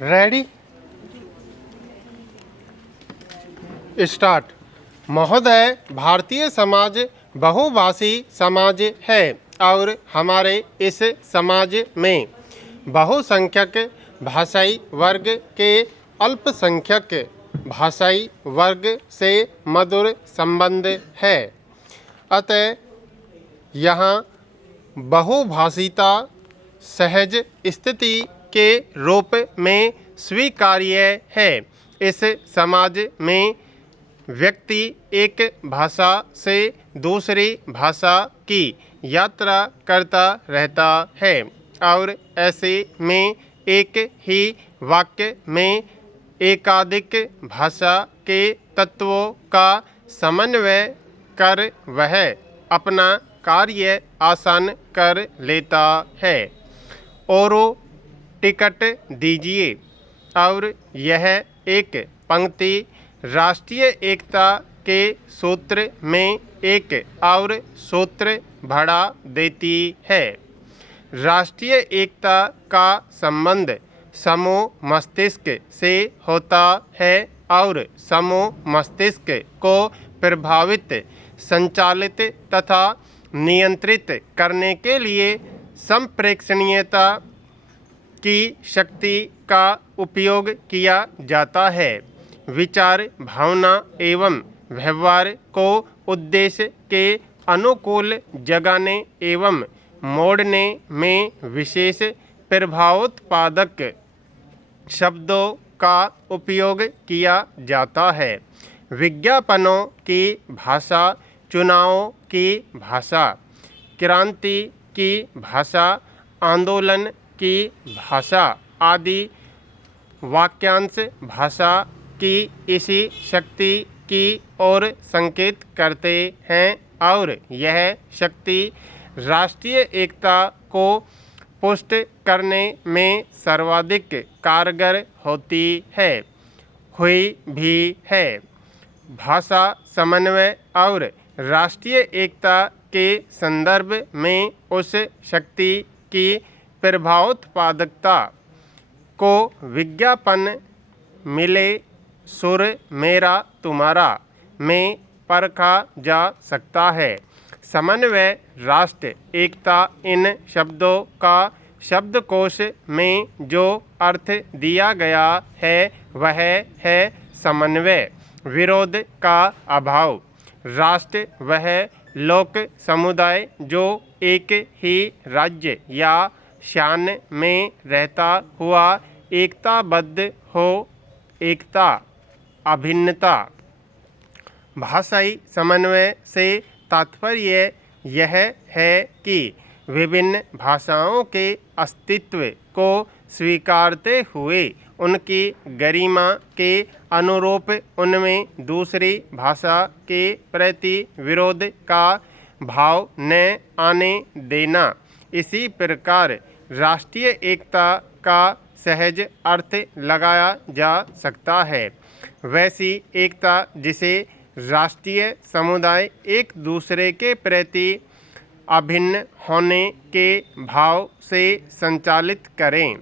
Ready start. महोदय, भारतीय समाज बहुभाषी समाज है और हमारे इस समाज में बहुसंख्यक भाषाई वर्ग के अल्पसंख्यक भाषाई वर्ग से मधुर संबंध है। अतः यहाँ बहुभाषिता सहज स्थिति के रूप में स्वीकार्य है। इस समाज में व्यक्ति एक भाषा से दूसरी भाषा की यात्रा करता रहता है और ऐसे में एक ही वाक्य में एकाधिक भाषा के तत्वों का समन्वय कर वह अपना कार्य आसान कर लेता है। औरो टिकट दीजिए। और यह एक पंक्ति राष्ट्रीय एकता के सूत्र में एक और सूत्र बढ़ा देती है। राष्ट्रीय एकता का संबंध समूह मस्तिष्क से होता है और समूह मस्तिष्क को प्रभावित, संचालित तथा नियंत्रित करने के लिए संप्रेषणीयता की शक्ति का उपयोग किया जाता है। विचार, भावना एवं व्यवहार को उद्देश्य के अनुकूल जगाने एवं मोड़ने में विशेष प्रभावोत्पादक शब्दों का उपयोग किया जाता है। विज्ञापनों की भाषा, चुनावों की भाषा, क्रांति की भाषा, आंदोलन की भाषा आदि वाक्यांश भाषा की इसी शक्ति की ओर संकेत करते हैं और यह शक्ति राष्ट्रीय एकता को पुष्ट करने में सर्वाधिक कारगर होती है, हुई भी है। भाषा समन्वय और राष्ट्रीय एकता के संदर्भ में उस शक्ति की प्रभावोत्पादकता को विज्ञापन मिले सुर मेरा तुम्हारा में परखा जा सकता है। समन्वय, राष्ट्र एकता, इन शब्दों का शब्दकोश में जो अर्थ दिया गया है वह है समन्वय, विरोध का अभाव। राष्ट्र वह लोक समुदाय जो एक ही राज्य या शान में रहता हुआ एकताबद्ध हो। एकता, अभिन्नता। भाषाई समन्वय से तात्पर्य यह है कि विभिन्न भाषाओं के अस्तित्व को स्वीकारते हुए उनकी गरिमा के अनुरूप उनमें दूसरी भाषा के प्रति विरोध का भाव न आने देना। इसी प्रकार राष्ट्रीय एकता का सहज अर्थ लगाया जा सकता है। वैसी एकता जिसे राष्ट्रीय समुदाय एक दूसरे के प्रति अभिन्न होने के भाव से संचालित करें।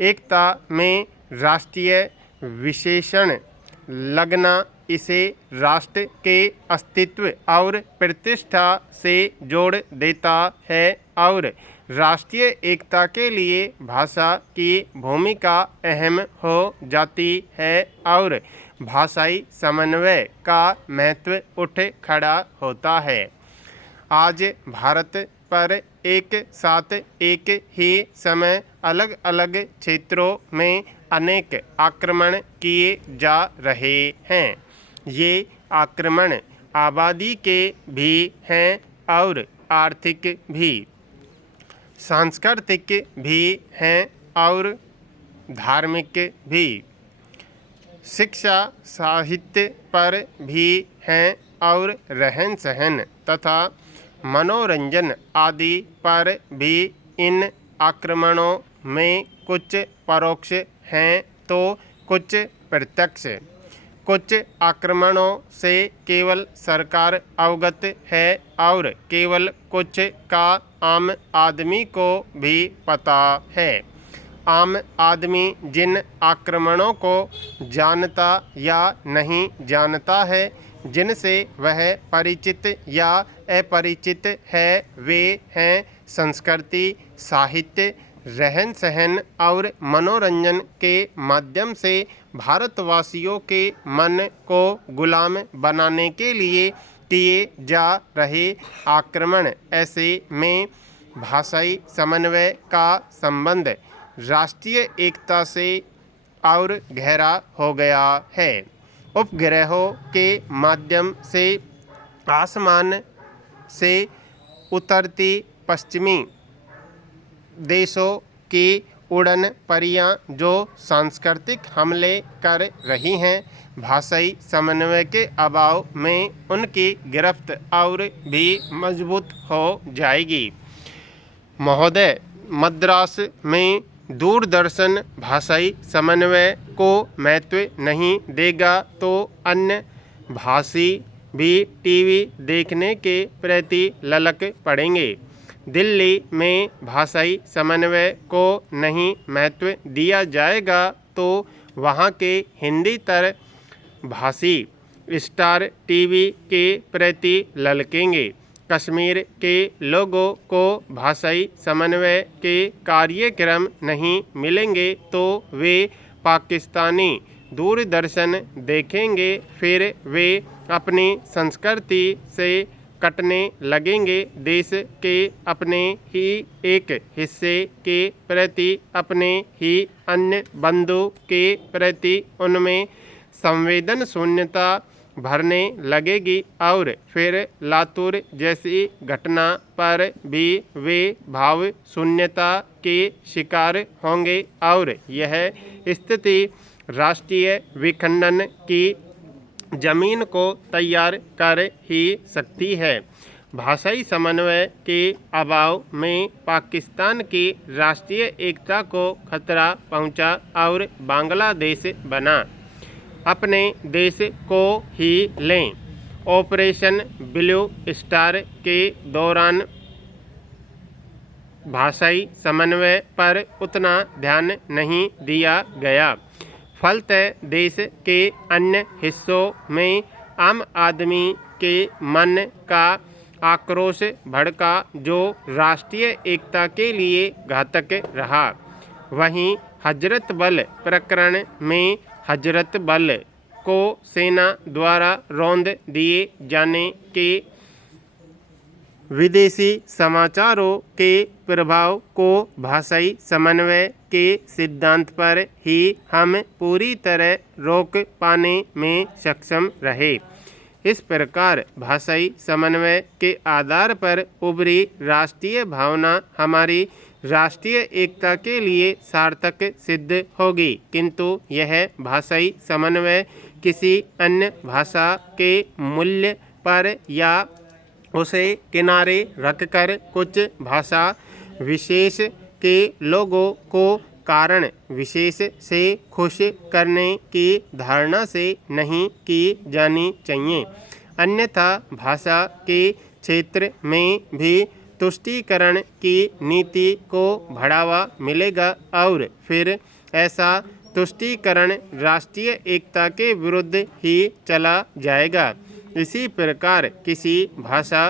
एकता में राष्ट्रीय विशेषण लगना इसे राष्ट्र के अस्तित्व और प्रतिष्ठा से जोड़ देता है और राष्ट्रीय एकता के लिए भाषा की भूमिका अहम हो जाती है और भाषाई समन्वय का महत्व उठ खड़ा होता है। आज भारत पर एक साथ एक ही समय अलग अलग क्षेत्रों में अनेक आक्रमण किए जा रहे हैं। ये आक्रमण आबादी के भी हैं और आर्थिक भी, सांस्कृतिक भी हैं और धार्मिक भी, शिक्षा साहित्य पर भी हैं और रहन सहन तथा मनोरंजन आदि पर भी। इन आक्रमणों में कुछ परोक्ष हैं तो कुछ प्रत्यक्ष। कुछ आक्रमणों से केवल सरकार अवगत है और केवल कुछ का आम आदमी को भी पता है। आम आदमी जिन आक्रमणों को जानता या नहीं जानता है, जिनसे वह परिचित या अपरिचित है, वे हैं संस्कृति, साहित्य, रहन सहन और मनोरंजन के माध्यम से भारतवासियों के मन को गुलाम बनाने के लिए किए जा रहे आक्रमण। ऐसे में भाषाई समन्वय का संबंध राष्ट्रीय एकता से और गहरा हो गया है। उपग्रहों के माध्यम से आसमान से उतरती पश्चिमी देशों की उड़न परियां जो सांस्कृतिक हमले कर रही हैं, भाषाई समन्वय के अभाव में उनकी गिरफ्त और भी मजबूत हो जाएगी। महोदय, मद्रास में दूरदर्शन भाषाई समन्वय को महत्व नहीं देगा तो अन्य भाषी भी टीवी देखने के प्रति ललक पड़ेंगे। दिल्ली में भाषाई समन्वय को नहीं महत्व दिया जाएगा तो वहाँ के हिंदीतर भाषी स्टार टीवी के प्रति ललकेंगे। कश्मीर के लोगों को भाषाई समन्वय के कार्यक्रम नहीं मिलेंगे तो वे पाकिस्तानी दूरदर्शन देखेंगे, फिर वे अपनी संस्कृति से कटने लगेंगे। देश के अपने ही एक हिस्से के प्रति, अपने ही अन्य बंधु के प्रति उनमें संवेदन शून्यता भरने लगेगी और फिर लातूर जैसी घटना पर भी वे भाव शून्यता के शिकार होंगे और यह स्थिति राष्ट्रीय विखंडन की जमीन को तैयार कर ही सकती है। भाषाई समन्वय के अभाव में पाकिस्तान की राष्ट्रीय एकता को खतरा पहुंचा और बांग्लादेश बना। अपने देश को ही लें। ऑपरेशन ब्लू स्टार के दौरान भाषाई समन्वय पर उतना ध्यान नहीं दिया गया। फलतः देश के अन्य हिस्सों में आम आदमी के मन का आक्रोश भड़का जो राष्ट्रीय एकता के लिए घातक रहा। वहीं हजरत बल प्रकरण में हजरत बल को सेना द्वारा रौंद दिए जाने के विदेशी समाचारों के प्रभाव को भाषाई समन्वय के सिद्धांत पर ही हम पूरी तरह रोक पाने में सक्षम रहे। इस प्रकार भाषाई समन्वय के आधार पर उभरी राष्ट्रीय भावना हमारी राष्ट्रीय एकता के लिए सार्थक सिद्ध होगी, किंतु यह भाषाई समन्वय किसी अन्य भाषा के मूल्य पर या उसे किनारे रखकर कुछ भाषा विशेष के लोगों को कारण विशेष से खुश करने की धारणा से नहीं की जानी चाहिए। अन्यथा भाषा के क्षेत्र में भी तुष्टीकरण की नीति को बढ़ावा मिलेगा और फिर ऐसा तुष्टीकरण राष्ट्रीय एकता के विरुद्ध ही चला जाएगा। इसी प्रकार किसी भाषा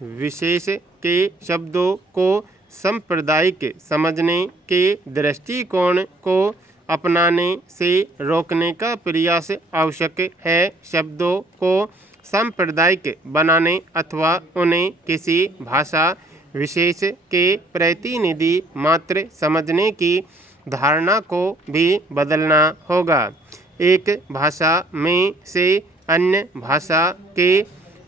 विशेष के शब्दों को सांप्रदायिक समझने के दृष्टिकोण को अपनाने से रोकने का प्रयास आवश्यक है। शब्दों को सांप्रदायिक बनाने अथवा उन्हें किसी भाषा विशेष के प्रतिनिधि मात्र समझने की धारणा को भी बदलना होगा। एक भाषा में से अन्य भाषा के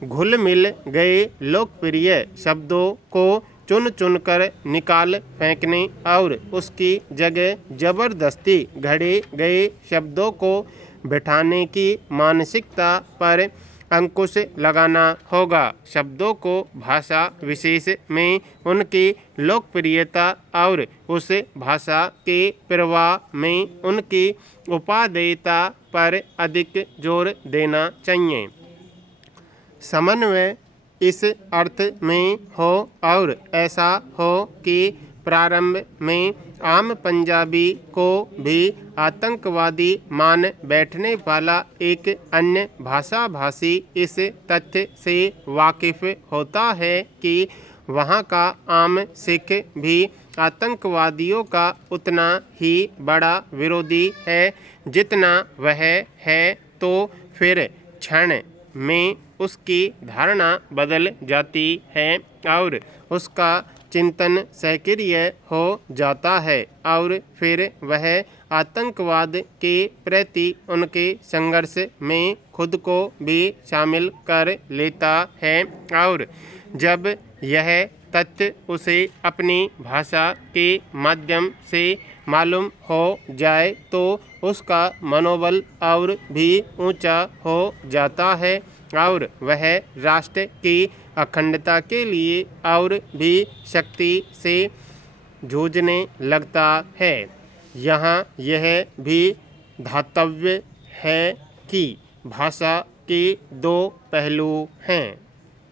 घुल मिल गए लोकप्रिय शब्दों को चुन चुनकर निकाल फेंकने और उसकी जगह जबरदस्ती घड़े गए शब्दों को बिठाने की मानसिकता पर अंकुश लगाना होगा। शब्दों को भाषा विशेष में उनकी लोकप्रियता और उस भाषा के प्रवाह में उनकी उपादेयता पर अधिक जोर देना चाहिए। समन्वय इस अर्थ में हो और ऐसा हो कि प्रारंभ में आम पंजाबी को भी आतंकवादी मान बैठने वाला एक अन्य भाषाभाषी इस तथ्य से वाकिफ होता है कि वहाँ का आम सिख भी आतंकवादियों का उतना ही बड़ा विरोधी है जितना वह है, तो फिर क्षण में उसकी धारणा बदल जाती है और उसका चिंतन सक्रिय हो जाता है और फिर वह आतंकवाद के प्रति उनके संघर्ष में खुद को भी शामिल कर लेता है। और जब यह तथ्य उसे अपनी भाषा के माध्यम से मालूम हो जाए तो उसका मनोबल और भी ऊंचा हो जाता है और वह राष्ट्र की अखंडता के लिए और भी शक्ति से जूझने लगता है। यहाँ यह भी ध्यातव्य है कि भाषा के दो पहलू हैं।